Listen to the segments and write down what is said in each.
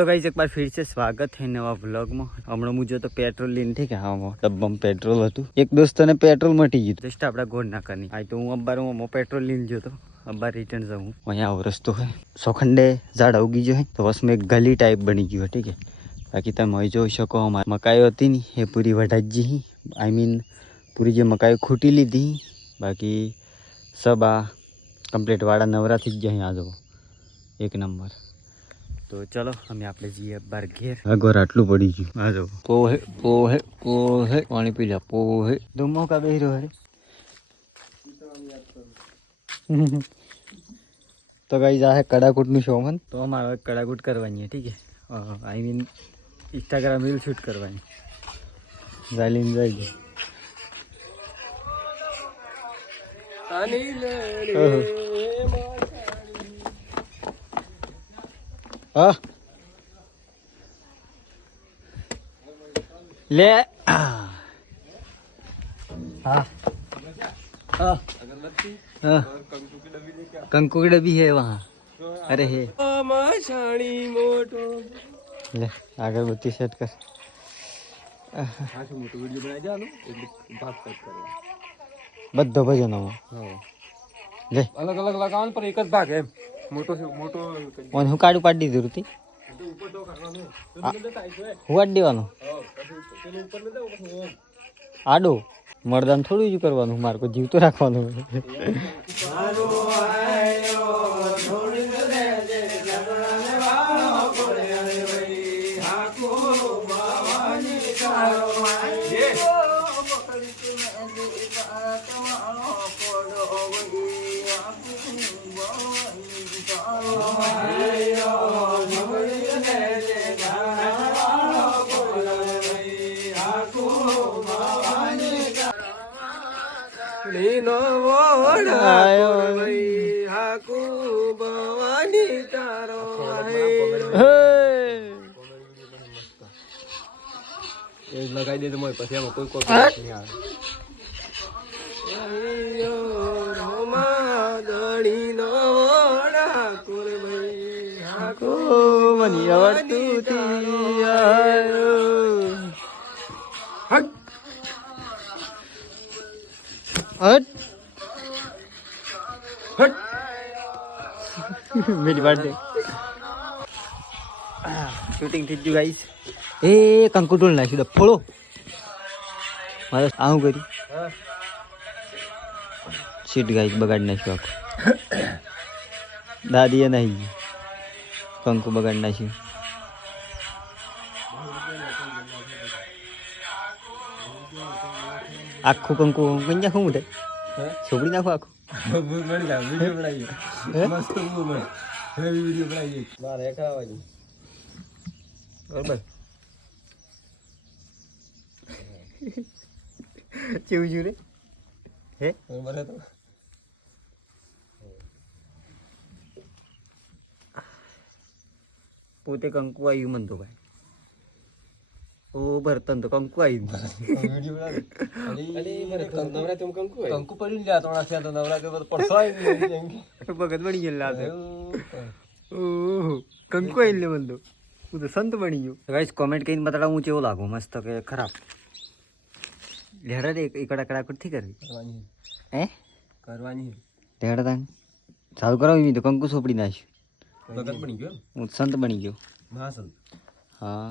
તો ગાઈઝ એક વાર ફિર સે સ્વાગત હે નવા વ્લોગમાં હમણાં હું જો તો પેટ્રોલ લઈને ઠીક હા ડબ્બામાં પેટ્રોલ હતું. એક દોસ્તને પેટ્રોલ મટી ગયું જસ્ટ આપણા ગોળ ના કરી આ તો હું અંબારમાં પેટ્રોલ લઈને જોતો તો. રિટર્ન જવું અહીંયા આવો રસ્તો હોય સોખંડે ઝાડ ઉગી ગયો તો બસ એક ગલી ટાઈપ બની ગયું ઠીક હે. બાકી તમે જોઈ શકો અમારી મકાઈઓ હતી ને, એ પૂરી વઢાજી આઈ મીન પૂરી જે મકાઈઓ ખૂટી લીધી બાકી સબ આ કમ્પ્લીટ વાળા નવરાથી જ અહીં આ જવો એક નંબર. તો ચલો અમે આપણે જઈએ બાર ઘેર આગળ આટલું પડી ગયું. આ જો. પોહે પોહે પોહે પાણી પી જા પોહે. ધુમ્મો કા બેહી રહ્યો અરે તો ગાઈઝ આ હે કડાકૂટનું શો મન. તો અમારે કડાકૂટ કરવાની છે ઠીક છે I mean Instagram reel shoot કરવાની. જાલીન જઈ ગઈ હા લે हाँ कंकु की डबी है वहाँ। अरे हे। ले अगरबत्ती सेट कर। वीडियो बद दो बजे ना हाँ। ले। अलग अलग लगान पर एक भाग है। મોટો મોટો ઓન હું કાડું પાડી દીધું હતી હું દેવાનો? આડો. મરદાન થોડું જ કરવાનું મારે કોઈ જીવતો રાખવાનું લીનો આયો. હાકુ ભવાની તારો એ લગાઈ દે તો મોય પછી આમાં કોઈ કોઈ નહીં આવે. મની આવડતું તી આયો હટ. હટ. बात દે શૂટિંગ થઈ ગયું ગાઈસ એ કંકુ ટોલ નાખ્યું ફોડો મારે આવું કર્યું? સીટ ગાઈસ બગાડી નાખ્યું આખું. દાદીએ નહીં. કંકુ બગાડી નાખ્યું. આખું કંકુ કંઈ નાખું મોટે છોકરી નાખો આખું? કેવું છું રે? હે? બરાબર તો પોતે કંકુ આવ્યું મન તો ભાઈ. ઓ બર્તન તો કંકુ માં કંકુ કંકુ પડી લ્યા તોડા થયા તો નવરાત્રી પર પડસાય ભગત બની ગયેલા લાગે ઓહો કંકુ આવી લે તો હું તો સંત બની ગયો ગાઈસ કોમેન્ટ કરીને બતાડા હું કેવો લાગુ મસ્ત કે ખરાબ લેહરા રે એકડા કડા કુઠી કરવી કરવાની હે કરવાની લેહરા તાન ચાલુ કરાવી તો કંકુ સોપડી નાખ્યું ભગત બની ગયો હું સંત બની ગયો મહાસન હા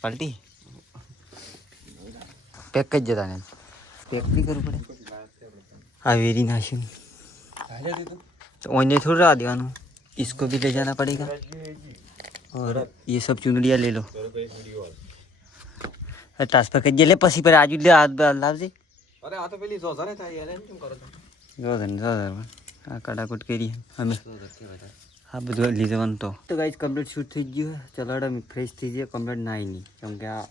પલટી પેક જ જતા ને પેક બી કરવું પડે આ વેરી નાખ્યું હાલે દીધું तो ओने थोड़ा रहा देवानु इसको भी ले जाना पड़ेगा और ये सब चुनरिया ले लो ट्रांसफर कर ले पसी पर आज लाभ से અરે આ તો પેલી જોઝારે થાય યાર એમ કેમ કરો છો જો તને જો તને આ કડાકૂટ કરી હા બધું લીધવાનું તો તો ગાઈઝ કમ્પ્લીટ શૂટ થઈ ગયું ચલો અમે ફ્રેશ થઈ જઈએ. કમ્પ્લીટ નાહી નહીં. કેમ કે આ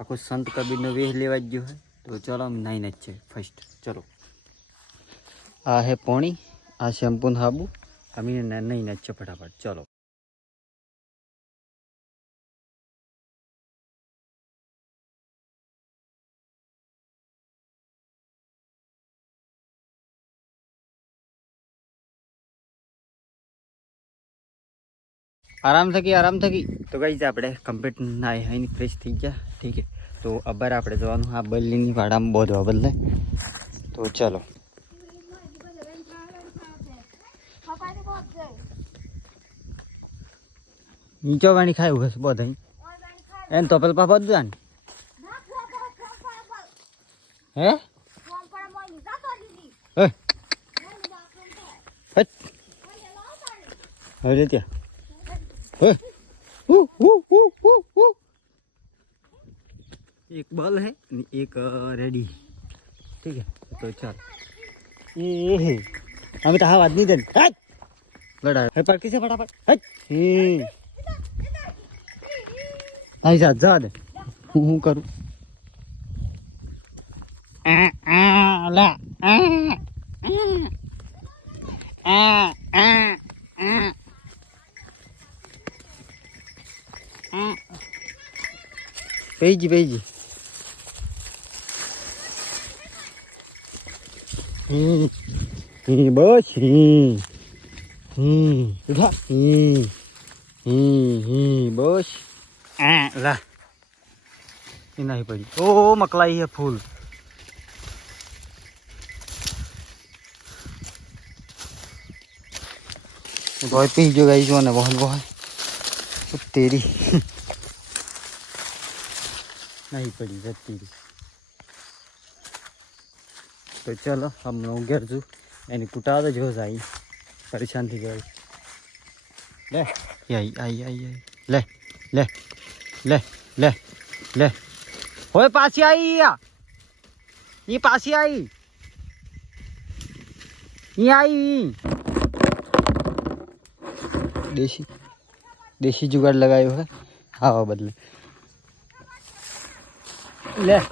આખો સંત કબીરનો વેહ લેવા જ ગયો હોય તો ચલો, અમે નાહીને જ છે ફર્સ્ટ ચલો. આ હે પોણી, આ શેમ્પૂ ને સાબુ અમે નાહીને જ છે ફટાફટ. ચલો. આરામ થકી આરામ થકી. તો ગઈ આપણે કમ્પ્લીટ નાઈ હાઈને ફ્રેશ થઈ ગયા, ઠીક છે? તો અબાર આપણે જવાનું, આ બલ્લીની વાડામાં બોધવા બદલે. તો ચલો. નીચો વાણી ખાયું હશે બધા એને તો પેલા પાપા દુકાન હે હે હટ. હવે ત્યાં હે? હુ? હુ? હુ હુ હુ એક બલ है અને એક રેડી ठीक है तो चल ये है हमें तो आवाज नहीं देनी हट लड़ा है पर किसे फटाफट हट हम्म आई जा जा दे હું હું કરું આ આ લા આ આ આ આ પેજી પેજી હમ બસ હમ હમ ઉઠા હમ હમ હમ બસ આ લા એ નહીં પડી ઓ મકલાઈ હે ફૂલ ગોય પી જો ગઈ જો ને બહન બહન ઓ તેરી નહીં પડી જતી રહી તો ચલો હમણાં હું ઘેર છું એની કુટા તો જો જાય પરેશાન થઈ ગયો લે આઈ આઈ આઈ આઈ લે લે લે લે લે હોય પાછી આવી આ ઈ પાછી આવી ઈ આવી દેશી દેશી જુગાડ લગાવ્યો હે આવા બદલે લે.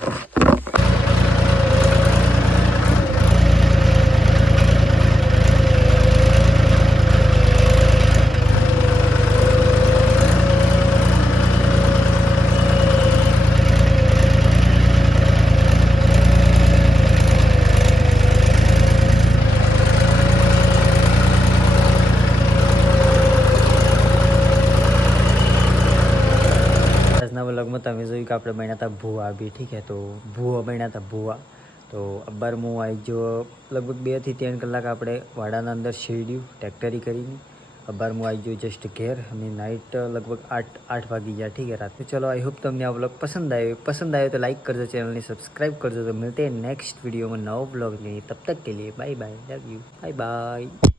આજના વ્લોગમાં તમે જોયું કે આપણે બન્યા હતા ભૂવા બી, ઠીક છે? તો ભૂવા બન્યા હતા, ભૂવા. તો અબ્બાર હું આવી જો લગભગ બેથી ત્રણ કલાક આપણે વાડાના અંદર શેડ્યું ટેક્ટરી કરીને. અબ્બાર હું આવી ગયો જસ્ટ ઘેર અને નાઇટ લગભગ આઠ આઠ વાગી ગયા, ઠીક હે રાત ચલો આઈ હોપ તમને આ વ્લોગ પસંદ આવ્યો. પસંદ આવ્યો તો લાઇક કરજો ચેનલને સબસ્ક્રાઇબ કરજો. તો મળતે નેક્સ્ટ વિડીયોમાં નવો વ્લોગ લઈને તબ તક કે લીએ bye bye love you bye bye